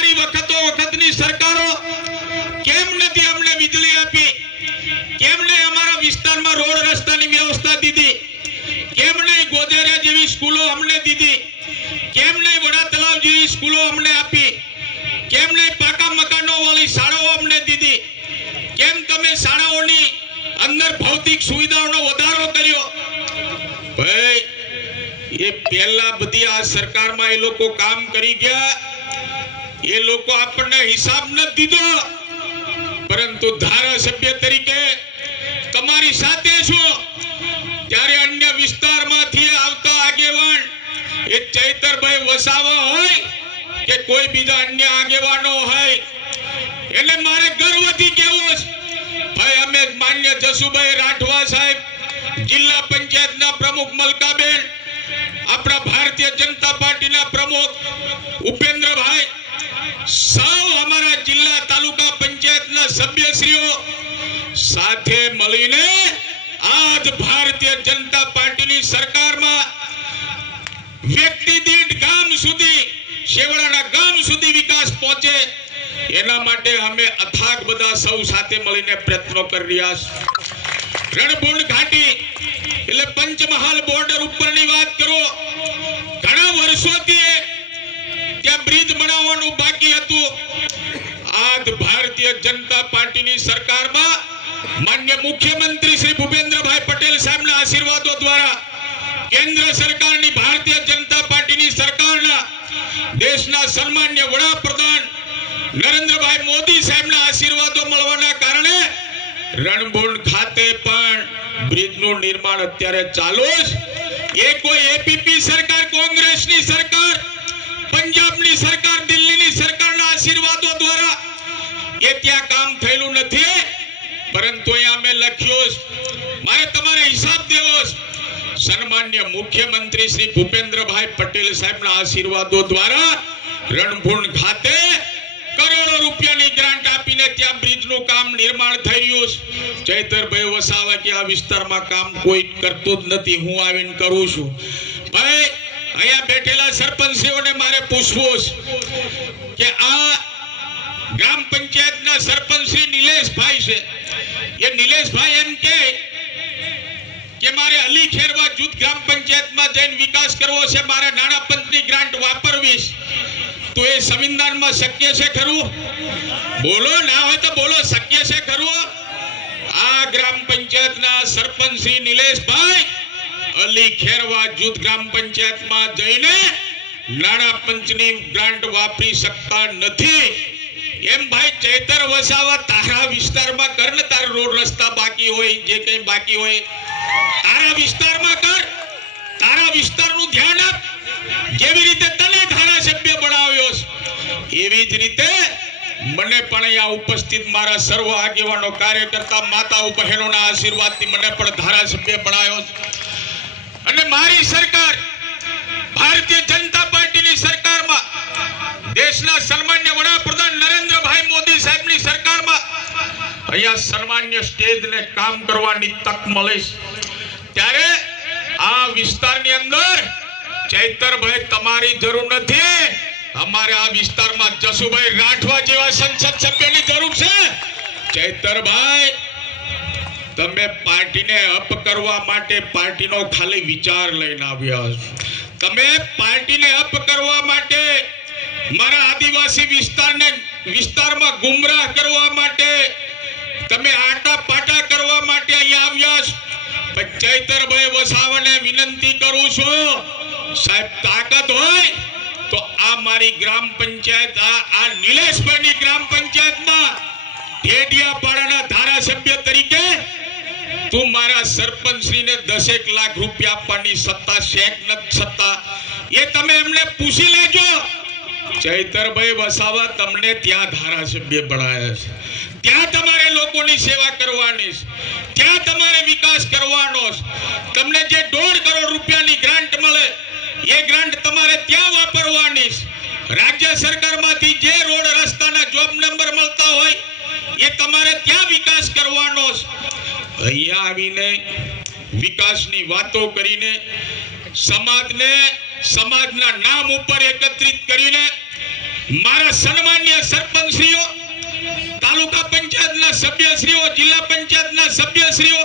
તમારી વખતો વખતની સરકારો કેમ નથી અમને વીજળી આપી? કેમ નહીં અમારા વિસ્તારમાં રોડ રસ્તાની વ્યવસ્થા દીધી? કેમ નહીં ગોધેરિયા જેવી સ્કૂલો અમને દીધી? કેમ નહીં વડા તલાવ જેવી સ્કૂલો અમને આપી? કેમ નહીં પાકા મકાનો વાળી શાળાઓ અમને દીધી? કેમ તમે શાળાઓની અંદર ભૌતિક સુવિધાઓનો વધારો કર્યો? ભાઈ, એ પહેલા બધી આ સરકારમાં એ લોકો કામ કરી ગયા. એ લોકો આપણને હિસાબ નથી દીધો. પરંતુ ધારાસભ્ય તરીકે તમારી સાથે છો. ત્યારે અન્ય વિસ્તારમાંથી આવતા આગેવાન, એ ચૈતરભાઈ વસાવા હોય કે કોઈ બીજા અન્ય આગેવાનો હોય એટલે મારે ગર્વથી કહેવું છે. ભાઈ, અમે માન્ય જસુભાઈ રાઠવા સાહેબ, જિલ્લા પંચાયતના પ્રમુખ મલકાબેન, આપણા ભારતીય જનતા પાર્ટીના પ્રમુખ ઉપેન્દ્રભાઈ સૌ અમારા જિલ્લા તાલુકા પંચાયતના સભ્યશ્રીઓ સાથે મળીને આજ ભારતીય જનતા પાર્ટીની સરકારમાં વ્યક્તિ દીઠ ગામ સુધી શેવડાના ગામ સુધી વિકાસ પહોંચે, એના માટે અમે અથાગ બધા સૌ સાથે મળીને પ્રયત્નો કરી રહ્યા છે રણભૂણ ઘાટી, એટલે પંચમહાલ બોર્ડર ઉપરની વાત કરો, ઘણા વર્ષોથી બનાવવાનું બાકી હતું. આજ ભારતીય જનતા પાર્ટીની સરકારમાં માન્ય મુખ્યમંત્રી શ્રી ભૂપેન્દ્રભાઈ પટેલ સાહેબના આશીર્વાદો દ્વારા કેન્દ્ર સરકારની ભારતીય જનતા પાર્ટીની સરકારના દેશના સન્માન્ય વડાપ્રધાન નરેન્દ્રભાઈ મોદી સાહેબના આશીર્વાદો મળવાના કારણે રણભૂણ ખાતે પણ બ્રિજનું નિર્માણ અત્યારે ચાલુ છે એ કોઈ એપીપી સરકાર, કોંગ્રેસની સરકાર, પંજાબની સરકાર ત્યાં કામ થયેલું નથી, પરંતુ અહીંયા લખ્યું મારે તમારે હિસાબ દેવો સન્માન્ય મુખ્યમંત્રી શ્રી ભૂપેન્દ્રભાઈ પટેલ સાહેબના આશીર્વાદો દ્વારા રણભૂણ ખાતે કરોડો રૂપિયાની ગ્રાન્ટ આપીને ત્યાં બ્રિજનું કામ નિર્માણ થઈ રહ્યું છે. ચૈતરભાઈ વસાવા કે આ વિસ્તારમાં કામ કોઈ કરતું જ નથી, હું આવીને કરું છું. ભાઈ, અહીંયા બેઠેલા સરપંચીઓને મારે પૂછવું કે આ ગ્રામ પંચાયતના સરપંચ શ્રી નિલેશભાઈ છે. એ નિલેશભાઈ એમ કે કે મારે અલી ખેરવા જૂથ ગ્રામ પંચાયતમાં જઈને વિકાસ કરવો છે, મારે નાણાં પંચની ગ્રાન્ટ વાપરવી તો એ સંવિધાનમાં શક્ય છે ખરું? બોલો, ના હોય તો બોલો, શક્ય છે ખરું? આ ગ્રામ પંચાયતના સરપંચ શ્રી નિલેશભાઈ અલી ખેરવા જૂથ ગ્રામ પંચાયતમાં જઈને નાણાં પંચની ગ્રાન્ટ વાપરી શકતા નથી. એમ ભાઈ ચૈતર વસાવા તારા વિસ્તારમાં કર ને તારા રોડ રસ્તા બાકી હોય, જે કંઈ બાકી હોય. તારા વિસ્તારમાં કર, તારા વિસ્તારનું ધ્યાન આપ. જેવી રીતે તને ધારાસભ્ય બનાવ્યો એવી જ રીતે મને પણ અહીંયા ઉપસ્થિત મારા સર્વ આગેવાનો, કાર્યકર્તા માતાઓ બહેનોના આશીર્વાદથી મને પણ ધારાસભ્ય બનાવ્યો છે અને મારી સરકાર ભારતીય જનતા પાર્ટીની સરકારમાં દેશના સન્માન્ય વડાપ્રધાન નરેન્દ્રભાઈ મોદી સાહેબની સરકારમાં અહીંયા સન્માન્ય સ્ટેજને કામ કરવાની તક મળીશ ત્યારે આ વિસ્તારની અંદર ચૈતરભાઈ તમારી જરૂર નથી. અમારે આ વિસ્તારમાં જસુભાઈ રાઠવા જેવા સંસદ સભ્યની જરૂર છે. ચૈતરભાઈ, તમે પાર્ટીને અપ કરવા માટે પાર્ટીનો ખાલી વિચાર લઈને આવ્યા તમે પાર્ટીને અપ કરવા માટે મારા આદિવાસી વિસ્તારને વિસ્તારમાં ગુમરાહ કરવા તો આ મારી ગ્રામ પંચાયત, આ આ નિલેશભાઈની ગ્રામ પંચાયતમાં ઢેડિયાપાડાના ધારાસભ્ય તરીકે તું મારા સરપંચશ્રીને દસેક લાખ રૂપિયા આપવાની સત્તા, શેક નથી સત્તા. એ તમે એમને પૂછી લેજો. ચૈતરભાઈ વસાવા તમને ત્યાં ધારાસભ્ય બનાયા છે. ત્યાં તમારે લોકોની સેવા કરવાની ત્યાં તમારે વિકાસ કરવાનો તમને જે દોઢ કરોડ રૂપિયાની ગ્રાન્ટ મળે, એ ગ્રાન્ટ રાજ્ય સરકારમાંથી જે રોડ રસ્તાના જોબ નંબર મળતા હોય, એ તમારે ત્યાં વિકાસ કરવાનો અહીંયા આવીને વિકાસની વાતો કરીને, સમાજને, સમાજના નામ ઉપર એકત્રિત કરીને, મારા સન્માન્ય સરપંચશ્રીઓ, તાલુકા પંચાયતના સભ્યશ્રીઓ, જિલ્લા પંચાયતના સભ્યશ્રીઓ